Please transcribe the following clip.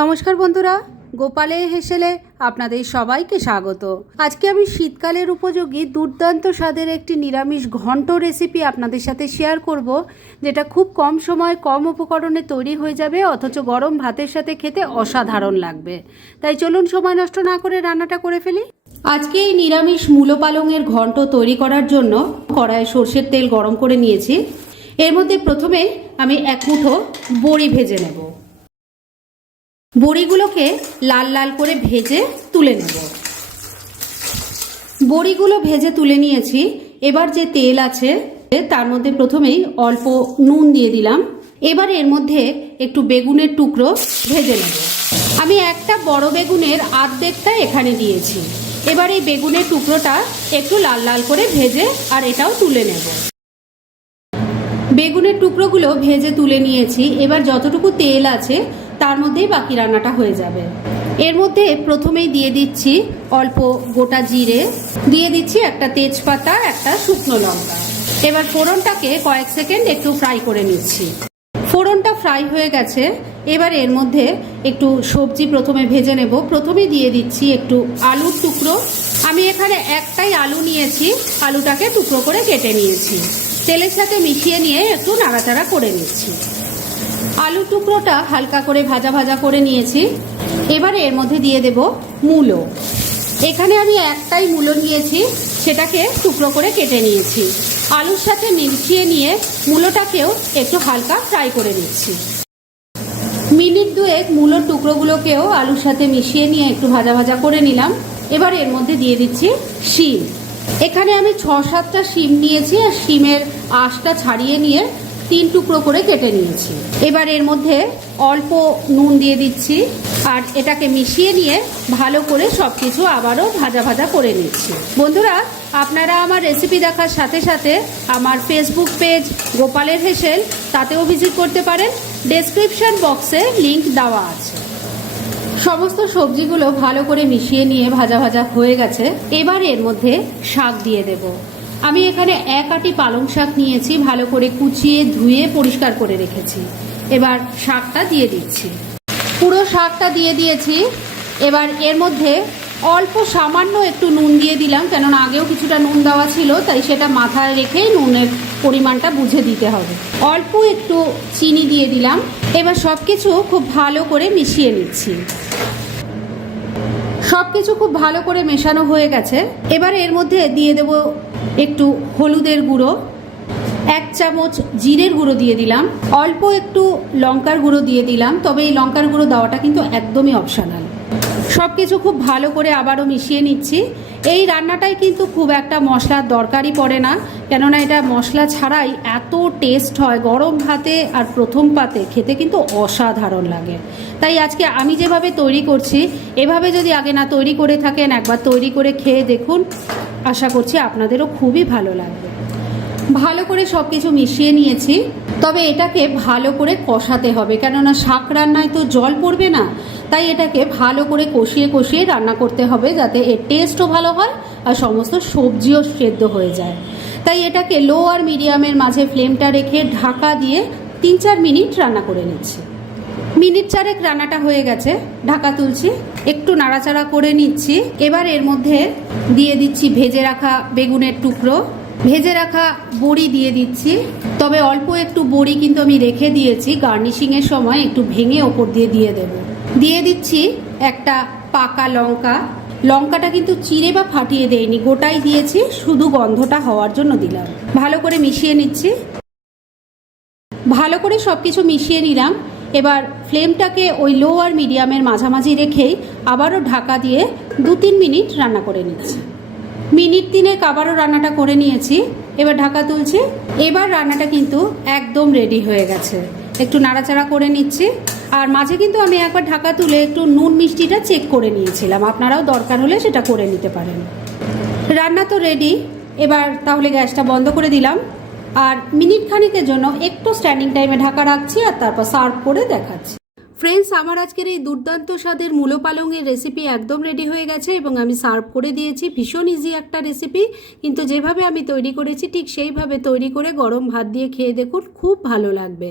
নমস্কার বন্ধুরা, গোপালে হেসেলে আপনাদের সবাইকে স্বাগত। আজকে আমি শীতকালের উপযোগী দুর্দান্ত স্বাদের একটি নিরামিষ ঘন্ট রেসিপি আপনাদের সাথে শেয়ার করব, যেটা খুব কম সময় কম উপকরণে তৈরি হয়ে যাবে, অথচ গরম ভাতের সাথে খেতে অসাধারণ লাগবে। তাই চলুন সময় নষ্ট না করে রান্নাটা করে ফেলি। আজকে এই নিরামিষ মূলো পালংয়ের ঘন্ট তৈরি করার জন্য কড়াইয়ে সর্ষের তেল গরম করে নিয়েছি। এর মধ্যে প্রথমে আমি এক মুঠো বড়ি ভেজে নেব। বড়িগুলোকে লাল লাল করে ভেজে তুলে নেব। বড়িগুলো ভেজে তুলে নিয়েছি। এবার যে তেল আছে, তার মধ্যে প্রথমেই অল্প নুন দিয়ে দিলাম। এবার এর মধ্যে একটু বেগুনের টুকরো ভেজে নেব। আমি একটা বড় বেগুনের আর্ধেকটা এখানে দিয়েছি। এবার এই বেগুনের টুকরোটা একটু লাল লাল করে ভেজে আর এটাও তুলে নেব। বেগুনের টুকরোগুলো ভেজে তুলে নিয়েছি। এবার যতটুকু তেল আছে তার মধ্যেই বাকি রান্নাটা হয়ে যাবে। এর মধ্যে প্রথমেই দিয়ে দিচ্ছি অল্প গোটা জিরে, দিয়ে দিচ্ছি একটা তেজপাতা, একটা শুকনো লঙ্কা। এবার ফোড়নটাকে কয়েক সেকেন্ড একটু ফ্রাই করে নিচ্ছি। ফোড়নটা ফ্রাই হয়ে গেছে, এবার এর মধ্যে একটু সবজি প্রথমে ভেজে নেব। প্রথমে দিয়ে দিচ্ছি একটু আলুর টুকরো। আমি এখানে একটাই আলু নিয়েছি, আলুটাকে টুকরো করে কেটে নিয়েছি। তেলের সাথে মিশিয়ে নিয়ে একটু নাড়াচাড়া করে নিচ্ছি। আলু টুকরোটা হালকা করে ভাজা ভাজা করে নিয়েছি। এবারে এর মধ্যে দিয়ে দেব মূলো। এখানে আমি একটাই মূলো নিয়েছি, সেটাকে টুকরো করে কেটে নিয়েছি। আলুর সাথে মিশিয়ে নিয়ে মূলোটাকেও একটু হালকা ফ্রাই করে নিচ্ছি। মিনিট দুয়েক মূলোর টুকরোগুলোকেও আলুর সাথে মিশিয়ে নিয়ে একটু ভাজা ভাজা করে নিলাম। এবার এর মধ্যে দিয়ে দিচ্ছি শিম। এখানে আমি ছ সাতটা শিম নিয়েছি, আর শিমের আঁশটা ছাড়িয়ে নিয়ে তিন টুকরো করে কেটে নিয়েছি। এবার এর মধ্যে অল্প নুন দিয়ে দিচ্ছি আর এটাকে মিশিয়ে নিয়ে ভালো করে সব কিছু আবারও ভাজা ভাজা করে নিচ্ছি। বন্ধুরা, আপনারা আমার রেসিপি দেখার সাথে সাথে আমার ফেসবুক পেজ গোপালের হেসেল, তাতেও ভিজিট করতে পারেন। ডেসক্রিপশন বক্সে লিংক দেওয়া আছে। সমস্ত সবজিগুলো ভালো করে মিশিয়ে নিয়ে ভাজা ভাজা হয়ে গেছে। এবার এর মধ্যে শাক দিয়ে দেব। আমি এখানে এক আটি পালং শাক নিয়েছি, ভালো করে কুচিয়ে ধুয়ে পরিষ্কার করে রেখেছি। এবার শাকটা দিয়ে দিচ্ছি। পুরো শাকটা দিয়ে দিয়েছি। এবার এর মধ্যে অল্প সামান্য একটু নুন দিয়ে দিলাম, কেননা আগেও কিছুটা নুন দেওয়া ছিল, তাই সেটা মাথায় রেখেই নুনের পরিমাণটা বুঝে দিতে হবে। অল্প একটু চিনি দিয়ে দিলাম। এবার সব কিছু খুব ভালো করে মিশিয়ে নিচ্ছি। সব কিছু খুব ভালো করে মেশানো হয়ে গেছে। এবার এর মধ্যে দিয়ে দেব একটু হলুদের গুঁড়ো, এক চামচ জিরের গুঁড়ো দিয়ে দিলাম। অল্প একটু লঙ্কার গুঁড়ো দিয়ে দিলাম, তবে এই লঙ্কার গুঁড়ো দেওয়াটা কিন্তু একদমই অপশনাল সব কিছু খুব ভালো করে আবারও মিশিয়ে নিচ্ছি। এই রান্নাটাই কিন্তু খুব একটা মশলার দরকারই পড়ে না, কেননা এটা মশলা ছাড়াই এত টেস্ট হয় গরম ভাতে আর প্রথম পাতে, খেতে কিন্তু অসাধারণ লাগে। তাই আজকে আমি যেভাবে তৈরি করছি, এভাবে যদি আগে না তৈরি করে থাকেন, একবার তৈরি করে খেয়ে দেখুন। আশা করছি আপনাদেরও খুবই ভালো লাগবে। ভালো করে সব কিছু মিশিয়ে নিয়েছি, তবে এটাকে ভালো করে কষাতে হবে, কেননা শাক রান্নায় তো জল পড়বে না, তাই এটাকে ভালো করে কষিয়ে কষিয়ে রান্না করতে হবে যাতে এর টেস্টও ভালো হয় আর সমস্ত সবজিও সেদ্ধ হয়ে যায়। তাই এটাকে লো আর মিডিয়ামের মাঝে ফ্লেমটা রেখে ঢাকা দিয়ে তিন চার মিনিট রান্না করে নিচ্ছি। মিনিট চারেক রান্নাটা হয়ে গেছে, ঢাকা তুলছি, একটু নাড়াচাড়া করে নিচ্ছি। এবার এর মধ্যে দিয়ে দিচ্ছি ভেজে রাখা বেগুনের টুকরো। ভেজে রাখা বড়ি দিয়ে দিচ্ছি, তবে অল্প একটু বড়ি কিন্তু আমি রেখে দিয়েছি, গার্নিশিংয়ের সময় একটু ভেঙে ওপর দিয়ে দিয়ে দেব। দিয়ে দিচ্ছি একটা পাকা লঙ্কা। লঙ্কাটা কিন্তু চিড়ে বা ফাটিয়ে দেয়নি গোটাই দিয়েছি, শুধু গন্ধটা হওয়ার জন্য দিলাম। ভালো করে মিশিয়ে নিচ্ছি। ভালো করে সব কিছু মিশিয়ে নিলাম। এবার ফ্লেমটাকে ওই লো আর মিডিয়ামের মাঝামাঝি রেখেই আবারও ঢাকা দিয়ে দু তিন মিনিট রান্না করে নিচ্ছি। মিনিট তিনেক আবারও রান্নাটা করে নিয়েছি, এবার ঢাকা তুলছি। এবার রান্নাটা কিন্তু একদম রেডি হয়ে গেছে। একটু নাড়াচাড়া করে নিচ্ছি। আর মাঝে কিন্তু আমি একবার ঢাকা তুলে একটু নুন মিষ্টিটা চেক করে নিয়েছিলাম। আপনারাও দরকার হলে সেটা করে নিতে পারেন। রান্না তো রেডি এবার তাহলে গ্যাসটা বন্ধ করে দিলাম। আর মিনিট খানিকের জন্য একটু স্ট্যান্ডিং টাইমে ঢাকা রাখছি আর তারপর সার্ভ করে দেখাচ্ছি। ফ্রেন্ডস আমার আজকের এই দুর্দান্ত স্বাদের মূলো পালংয়ের রেসিপি একদম রেডি হয়ে গেছে এবং আমি সার্ভ করে দিয়েছি। ভীষণ ইজি একটা রেসিপি কিন্তু যেভাবে আমি তৈরি করেছি, ঠিক সেইভাবে তৈরি করে গরম ভাত দিয়ে খেয়ে দেখুন, খুব ভালো লাগবে।